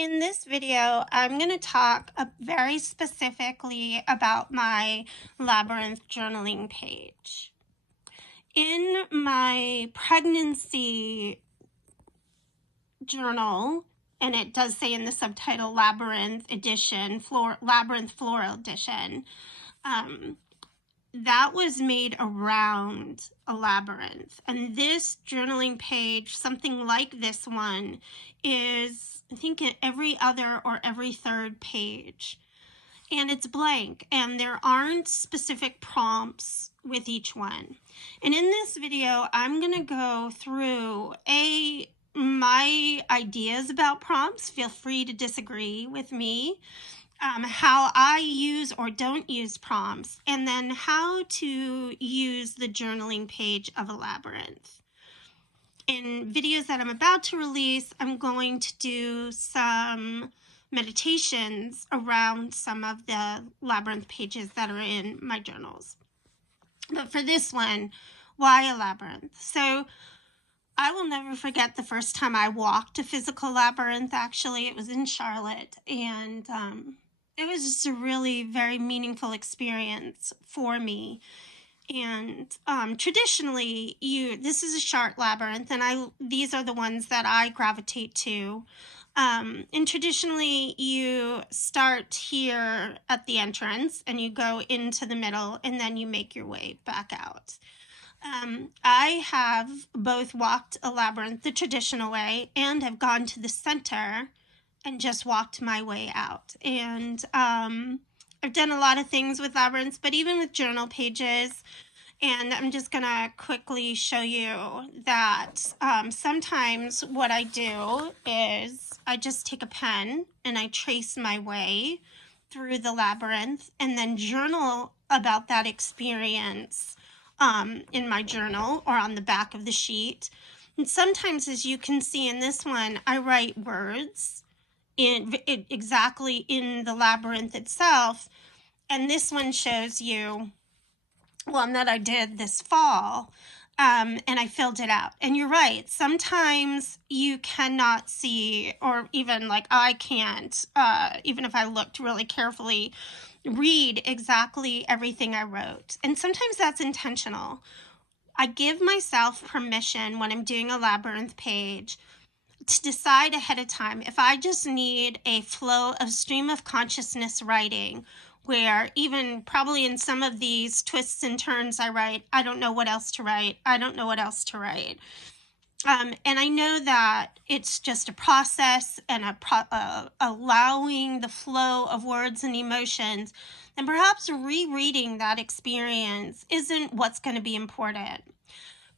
In this video, I'm going to talk very specifically about my Labyrinth journaling page. In my pregnancy journal, and it does say in the subtitle Labyrinth edition, Labyrinth Floral Edition, that was made around a labyrinth. And this journaling page, something like this one, is I think every other or every third page. And it's blank, and there aren't specific prompts with each one. And in this video, I'm going to go through my ideas about prompts. Feel free to disagree with me. How I use or don't use prompts, and then how to use the journaling page of a labyrinth. In videos that I'm about to release, I'm going to do some meditations around some of the labyrinth pages that are in my journals. But for this one, why a labyrinth? So I will never forget the first time I walked a physical labyrinth. Actually, it was in Charlotte, and it was just a really very meaningful experience for me. And traditionally, this is a Charlotte labyrinth, and these are the ones that I gravitate to. And traditionally, you start here at the entrance, and you go into the middle, and then you make your way back out. I have both walked a labyrinth the traditional way and have gone to the center and just walked my way out. And I've done a lot of things with labyrinths, but even with journal pages. And I'm just going to quickly show you that sometimes what I do is I just take a pen and I trace my way through the labyrinth and then journal about that experience in my journal or on the back of the sheet. And sometimes, as you can see in this one, I write words exactly in the labyrinth itself. And this one shows you one that I did this fall, and I filled it out. And you're right, sometimes you cannot see, or even like I can't, even if I looked really carefully, read exactly everything I wrote. And sometimes that's intentional. I give myself permission when I'm doing a labyrinth page to decide ahead of time if I just need a flow of stream of consciousness writing, where even probably in some of these twists and turns I write, I don't know what else to write. I don't know what else to write. And I know that it's just a process and allowing the flow of words and emotions, and perhaps rereading that experience isn't what's going to be important.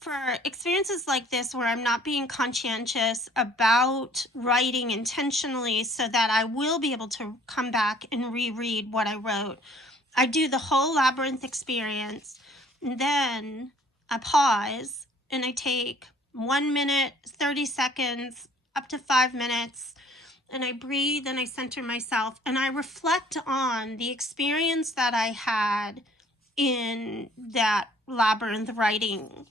For experiences like this where I'm not being conscientious about writing intentionally so that I will be able to come back and reread what I wrote, I do the whole labyrinth experience, and then I pause and I take 1 minute, 30 seconds, up to 5 minutes, and I breathe and I center myself and I reflect on the experience that I had in that labyrinth writing.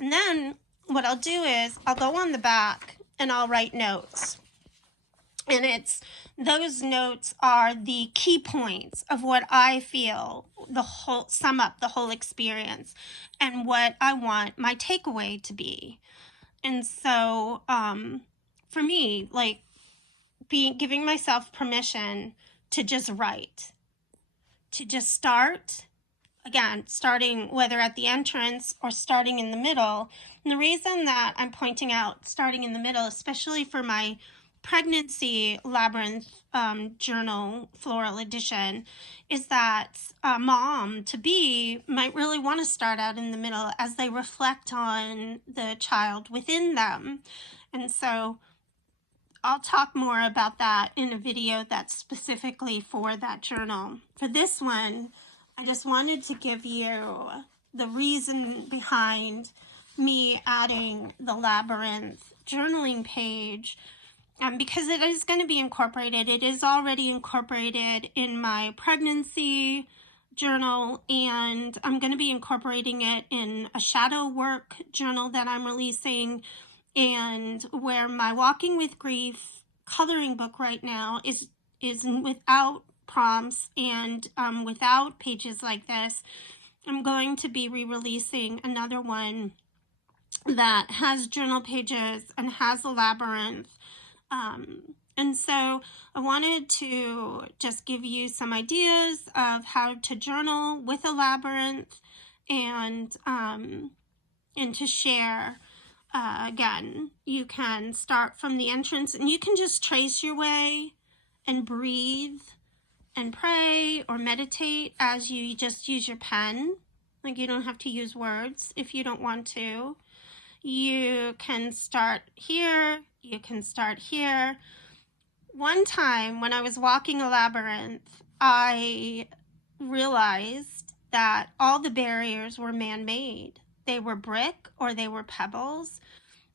And then what I'll do is I'll go on the back and I'll write notes. And those notes are the key points of what I feel sum up the whole experience and what I want my takeaway to be. And so for me, like giving myself permission to just write, to just start. Again, starting whether at the entrance or starting in the middle. And the reason that I'm pointing out starting in the middle, especially for my pregnancy labyrinth journal floral edition, is that a mom-to-be might really want to start out in the middle as they reflect on the child within them. And so I'll talk more about that in a video that's specifically for that journal. For this one, I just wanted to give you the reason behind me adding the labyrinth journaling page, because it is going to be incorporated. It is already incorporated in my pregnancy journal, and I'm going to be incorporating it in a shadow work journal that I'm releasing, and where my Walking with Grief coloring book right now is without prompts and without pages like this. I'm going to be re-releasing another one that has journal pages and has a labyrinth. And so I wanted to just give you some ideas of how to journal with a labyrinth, and to share. Again, you can start from the entrance and you can just trace your way and breathe and pray or meditate as you just use your pen. Like, you don't have to use words if you don't want to. You can start here, you can start here. One time when I was walking a labyrinth, I realized that all the barriers were man-made. They were brick or they were pebbles.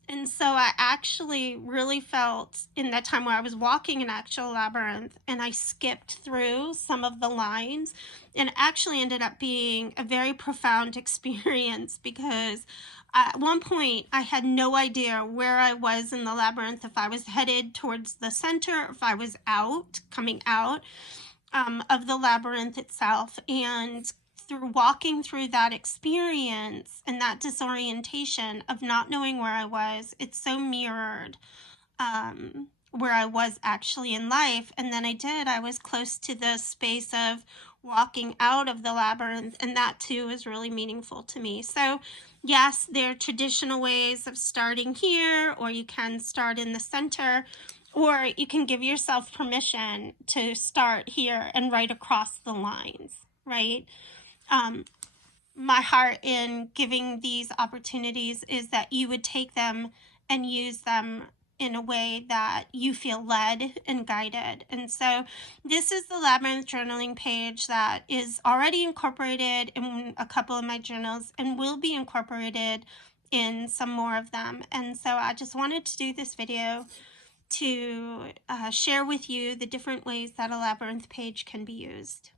And so I actually really felt in that time where I was walking an actual labyrinth and I skipped through some of the lines, and it actually ended up being a very profound experience, because at one point I had no idea where I was in the labyrinth, if I was headed towards the center, if I was coming out of the labyrinth itself. And through walking through that experience and that disorientation of not knowing where I was, it so mirrored where I was actually in life. And then I was close to the space of walking out of the labyrinth, and that too is really meaningful to me. So yes, there are traditional ways of starting here, or you can start in the center, or you can give yourself permission to start here and right across the lines, right? My heart in giving these opportunities is that you would take them and use them in a way that you feel led and guided. And so this is the Labyrinth journaling page that is already incorporated in a couple of my journals and will be incorporated in some more of them. And so I just wanted to do this video to share with you the different ways that a Labyrinth page can be used.